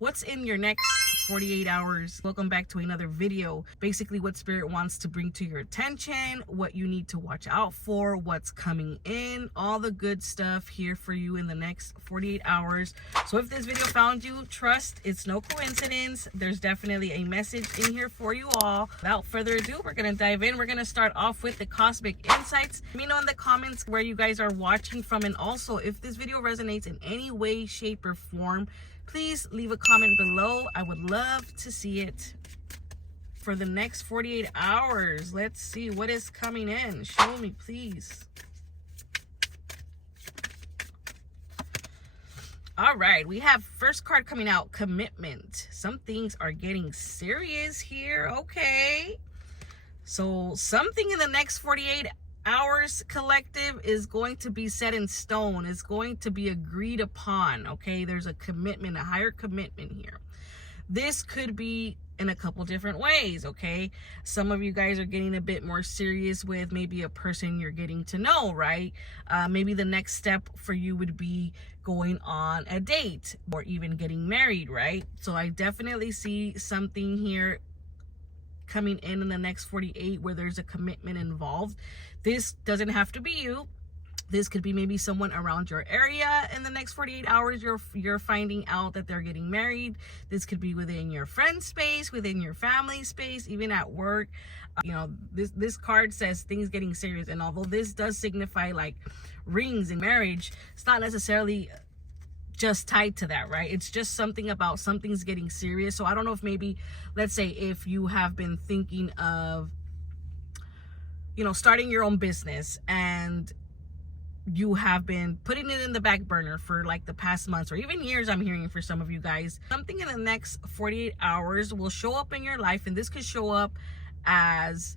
What's in your next 48 hours? Welcome back to another video. Basically what Spirit wants to bring to your attention, what you need to watch out for, what's coming in, all the good stuff here for you in the next 48 hours. So if this video found you, trust it's no coincidence. There's definitely a message in here for you all. Without further ado, we're going to dive in. We're going to start off with the cosmic insights. Let me know in the comments where you guys are watching from, and also if this video resonates in any way, shape, or form, please leave a comment below. I would love to see it. For the next 48 hours, let's see what is coming in. Show me, please. All right, we have first card coming out, commitment. Some things are getting serious here. Okay. So something in the next 48 hours, collective, is going to be set in stone. It's going to be agreed upon. Okay, there's a commitment, a higher commitment here. This could be in a couple different ways. Okay, some of you guys are getting a bit more serious with maybe a person you're getting to know, right? Maybe the next step for you would be going on a date or even getting married, right? So I definitely see something here coming in the next 48 where there's a commitment involved. This doesn't have to be you. This could be maybe someone around your area. In the next 48 hours, you're finding out that they're getting married. This could be within your friend space, within your family space, even at work. You know, this card says things getting serious. And although this does signify like rings and marriage, it's not necessarily just tied to that, right? It's just something about something's getting serious. So I don't know if maybe, let's say if you have been thinking of, you know, starting your own business and you have been putting it in the back burner for like the past months or even years, I'm hearing for some of you guys, something in the next 48 hours will show up in your life. And this could show up as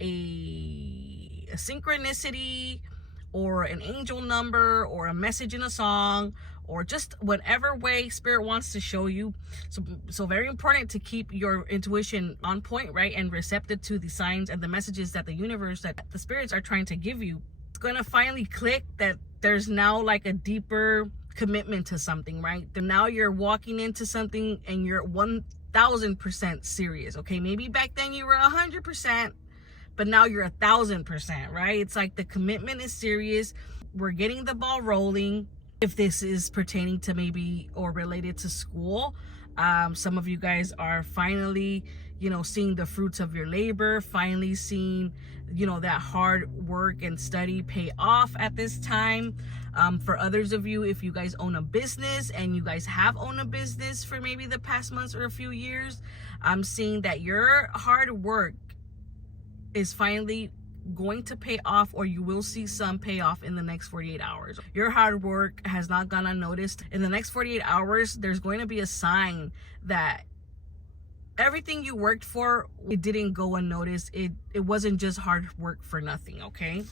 a synchronicity or an angel number or a message in a song, or just whatever way Spirit wants to show you. So very important to keep your intuition on point, right? And receptive to the signs and the messages that the universe, that the spirits are trying to give you. It's going to finally click that there's now like a deeper commitment to something, right? Then now you're walking into something and you're 1000% serious. Okay, maybe back then you were 100%, but now you're 1000%, right? It's like the commitment is serious. We're getting the ball rolling. If this is pertaining to maybe or related to school, some of you guys are finally, you know, seeing the fruits of your labor, finally seeing, you know, that hard work and study pay off at this time. For others of you, if you guys own a business and you guys have owned a business for maybe the past months or a few years, I'm seeing that your hard work is finally going to pay off, or you will see some payoff in the next 48 hours. Your hard work has not gone unnoticed. In the next 48 hours, there's going to be a sign that everything you worked for, it didn't go unnoticed. It wasn't just hard work for nothing, okay?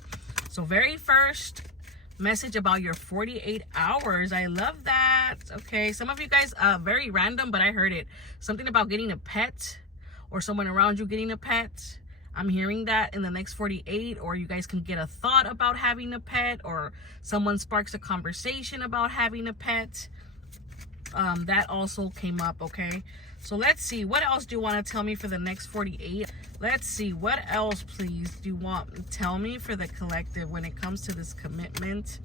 So very first message about your 48 hours. I love that. Okay, some of you guys, very random, but I heard it. Something about getting a pet or someone around you getting a pet. I'm hearing that in the next 48, or you guys can get a thought about having a pet, or someone sparks a conversation about having a pet. That also came up, okay? So let's see, what else do you want to tell me for the next 48? Let's see, what else, please, do you want to tell me for the collective when it comes to this commitment?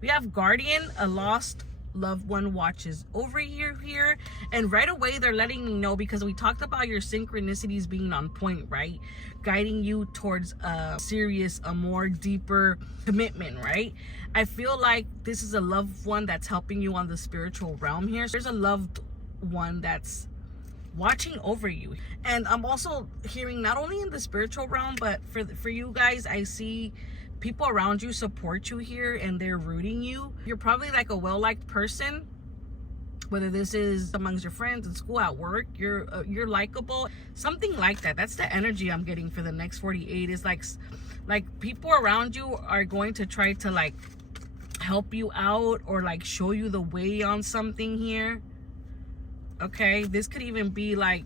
We have guardian, a lost loved one watches over here, and right away they're letting me know, because we talked about your synchronicities being on point, right? Guiding you towards a serious, a more deeper commitment, right? I feel like this is a loved one that's helping you on the spiritual realm here. There's a loved one that's watching over you. And I'm also hearing not only in the spiritual realm, but for you guys, I see people around you support you here and they're rooting you. You're probably like a well-liked person, whether this is amongst your friends in school, at work. You're likable, something like that. That's the energy I'm getting for the next 48. Is like people around you are going to try to like help you out or like show you the way on something here. Okay, this could even be like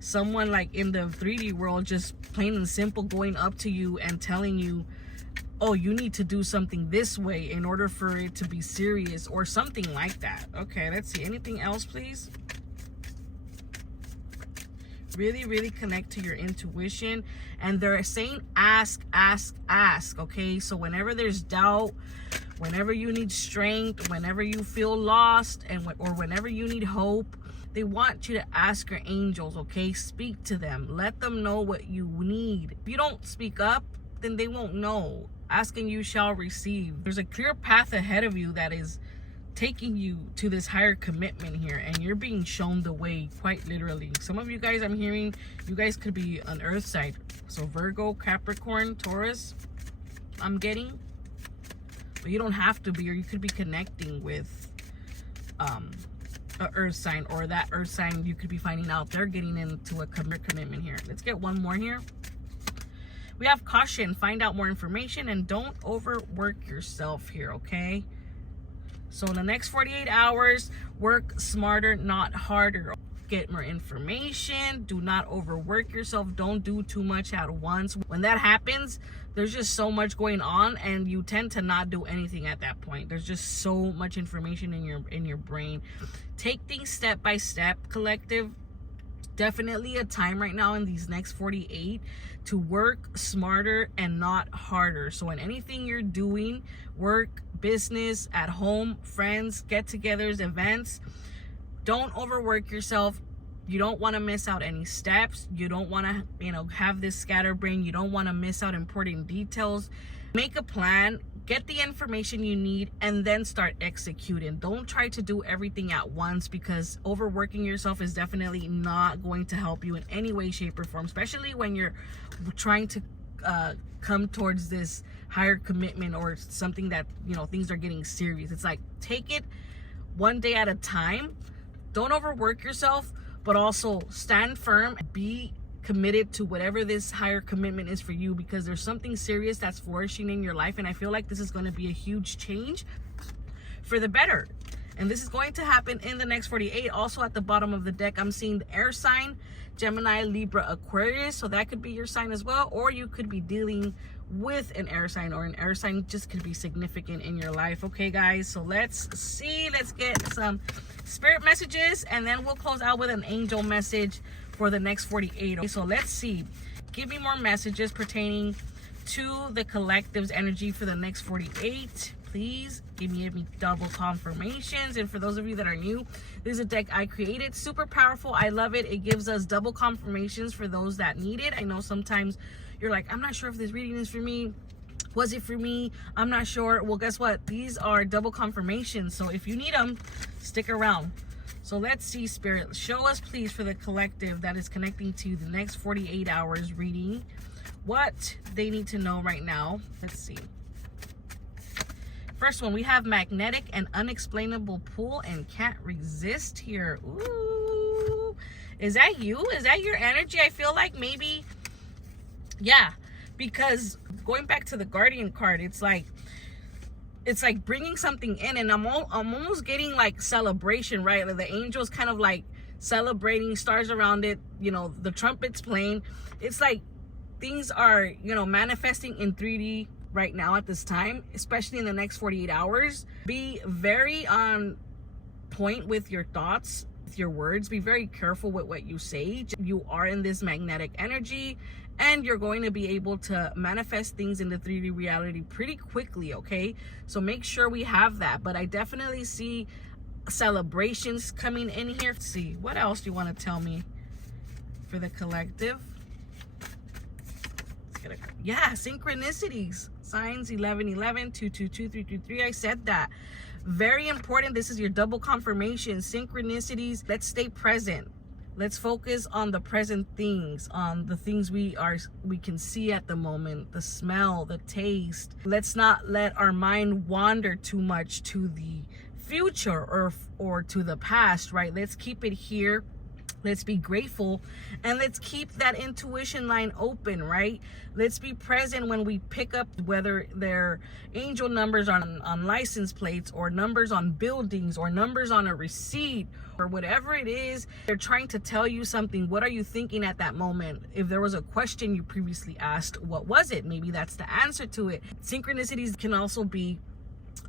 someone like in the 3D world, just plain and simple going up to you and telling you, oh, you need to do something this way in order for it to be serious, or something like that. Okay, let's see. Anything else, please? really, really connect to your intuition. And they're saying ask, ask, ask, okay? So whenever there's doubt, whenever you need strength, whenever you feel lost, or whenever you need hope, they want you to ask your angels, okay? Speak to them. Let them know what you need. If you don't speak up, then they won't know. Asking you shall receive. There's a clear path ahead of you that is taking you to this higher commitment here, and you're being shown the way, quite literally. Some of you guys, I'm hearing, you guys could be an earth sign. So Virgo, Capricorn, Taurus, I'm getting. But you don't have to be, or you could be connecting with a earth sign, or that earth sign you could be finding out they're getting into a commitment here. Let's get one more here. We have caution, find out more information, and don't overwork yourself here, okay? So in the next 48 hours, work smarter, not harder. Get more information. Do not overwork yourself. Don't do too much at once. When that happens, there's just so much going on, and you tend to not do anything at that point. There's just so much information in your brain. Take things step by step, collective. Definitely a time right now in these next 48 to work smarter and not harder. So in anything you're doing, work, business, at home, friends, get-togethers, events, don't overwork yourself. You don't want to miss out any steps. You don't want to, have this scatterbrain. You don't want to miss out important details. Make a plan, get the information you need, and then start executing. Don't try to do everything at once, because overworking yourself is definitely not going to help you in any way, shape, or form, especially when you're trying to come towards this higher commitment, or something that, things are getting serious. It's like, take it one day at a time. Don't overwork yourself, but also stand firm, be committed to whatever this higher commitment is for you, because there's something serious that's flourishing in your life, and I feel like this is going to be a huge change for the better, and this is going to happen in the next 48. Also at the bottom of the deck, I'm seeing the air sign, Gemini, Libra, Aquarius, so that could be your sign as well, or you could be dealing with an air sign, or an air sign just could be significant in your life. Okay guys, so let's get some spirit messages, and then we'll close out with an angel message for the next 48. Okay, so let's see. Give me more messages pertaining to the collective's energy for the next 48. Please give me double confirmations. And for those of you that are new, this is a deck I created. Super powerful. I love it. It gives us double confirmations for those that need it. I know sometimes you're like, I'm not sure if this reading is for me. Was it for me? I'm not sure. Well, guess what? These are double confirmations. So if you need them, stick around. So let's see, Spirit. Show us, please, for the collective that is connecting to the next 48 hours reading, what they need to know right now. Let's see. First one, we have magnetic and unexplainable pull and can't resist here. Ooh. Is that you? Is that your energy? I feel like maybe, yeah, because going back to the Guardian card, it's like bringing something in, and I'm almost getting like celebration, right? Like the angels kind of like celebrating, stars around it, the trumpets playing. It's like things are, manifesting in 3D right now at this time, especially in the next 48 hours. Be very on point with your thoughts, with your words. Be very careful with what you say. You are in this magnetic energy, and you're going to be able to manifest things into 3D reality pretty quickly, okay? So make sure we have that. But I definitely see celebrations coming in here. Let's see, what else do you want to tell me for the collective? Yeah, synchronicities. Signs 1111, 222, 333. I said that. Very important. This is your double confirmation. Synchronicities. Let's stay present. Let's focus on the present things, on the things we can see at the moment, the smell, the taste. Let's not let our mind wander too much to the future or to the past, right? Let's keep it here. Let's be grateful, and let's keep that intuition line open, right? Let's be present when we pick up, whether they're angel numbers on license plates, or numbers on buildings, or numbers on a receipt, or whatever it is. They're trying to tell you something. What are you thinking at that moment? If there was a question you previously asked, what was it? Maybe that's the answer to it. Synchronicities can also be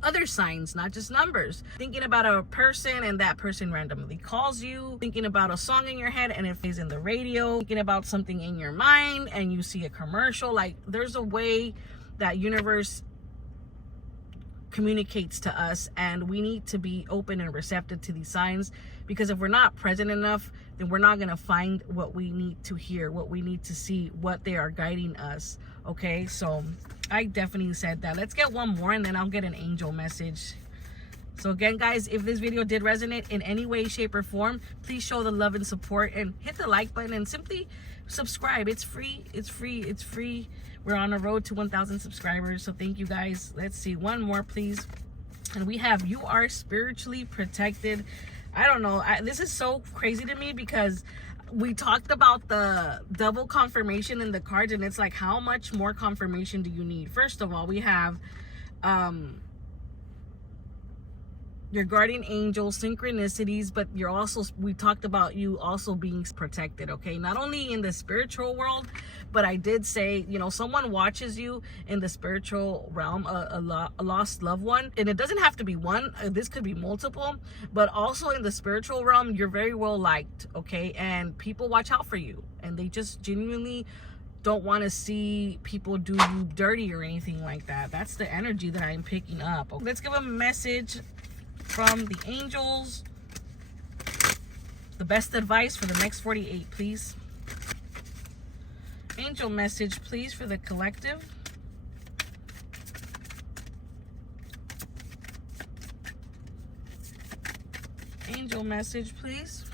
other signs, not just numbers. Thinking about a person and that person randomly calls you. Thinking about a song in your head and it plays in the radio. Thinking about something in your mind and you see a commercial. Like, there's a way that universe communicates to us, and we need to be open and receptive to these signs, because if we're not present enough, then we're not going to find what we need to hear, what we need to see, what they are guiding us. Okay, so I definitely said that. Let's get one more and then I'll get an angel message. So again, guys, if this video did resonate in any way, shape, or form, please show the love and support and hit the like button and simply subscribe. It's free. It's free. It's free. We're on a road to 1,000 subscribers. So thank you, guys. Let's see. One more, please. And we have, you are spiritually protected. I don't know. This is so crazy to me, because we talked about the double confirmation in the cards, and it's like, how much more confirmation do you need? First of all, we have your guardian angel, synchronicities, but you're also, we talked about you also being protected, okay? Not only in the spiritual world, but I did say, you know, someone watches you in the spiritual realm, a lost loved one, and it doesn't have to be one, this could be multiple, but also in the spiritual realm, you're very well liked, okay? And people watch out for you, and they just genuinely don't want to see people do you dirty or anything like that. That's the energy that I'm picking up. Let's give a message from the angels. The best advice for the next 48, please. Angel message, please, for the collective. Angel message, please.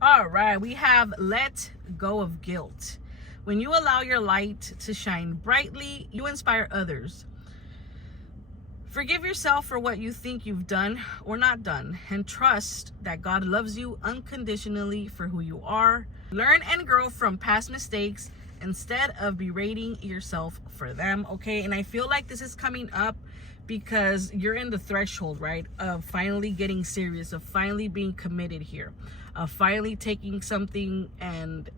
All right, we have let go of guilt. When you allow your light to shine brightly, you inspire others. Forgive yourself for what you think you've done or not done, and trust that God loves you unconditionally for who you are. Learn and grow from past mistakes instead of berating yourself for them, okay? And I feel like this is coming up because you're in the threshold, right, of finally getting serious, of finally being committed here, of finally taking something and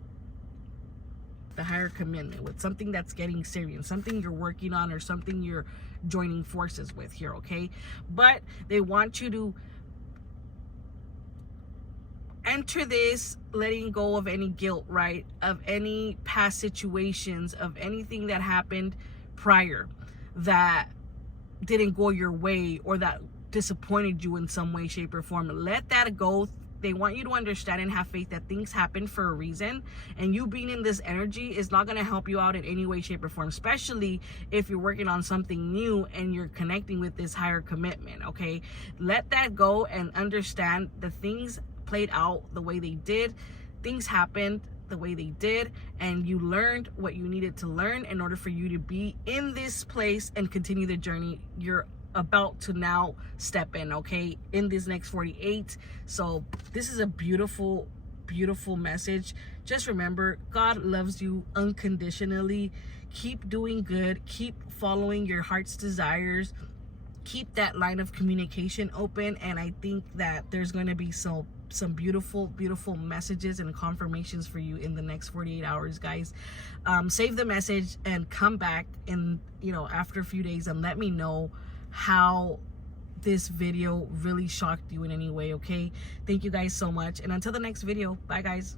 the higher commitment with something that's getting serious, something you're working on, or something you're joining forces with here, okay? But they want you to enter this letting go of any guilt, right, of any past situations, of anything that happened prior that didn't go your way or that disappointed you in some way, shape, or form. Let that go. They want you to understand and have faith that things happen for a reason, and you being in this energy is not going to help you out in any way, shape, or form, especially if you're working on something new and you're connecting with this higher commitment, okay? Let that go and understand the things played out the way they did. Things happened the way they did, and you learned what you needed to learn in order for you to be in this place and continue the journey you're about to now step in, okay, in this next 48. So this is a beautiful, beautiful message. Just remember, God loves you unconditionally. Keep doing good, keep following your heart's desires, keep that line of communication open, and I think that there's going to be some beautiful, beautiful messages and confirmations for you in the next 48 hours, guys. Save the message and come back in, you know, after a few days and let me know how this video really shocked you in any way, okay? Thank you guys so much, and until the next video, bye guys.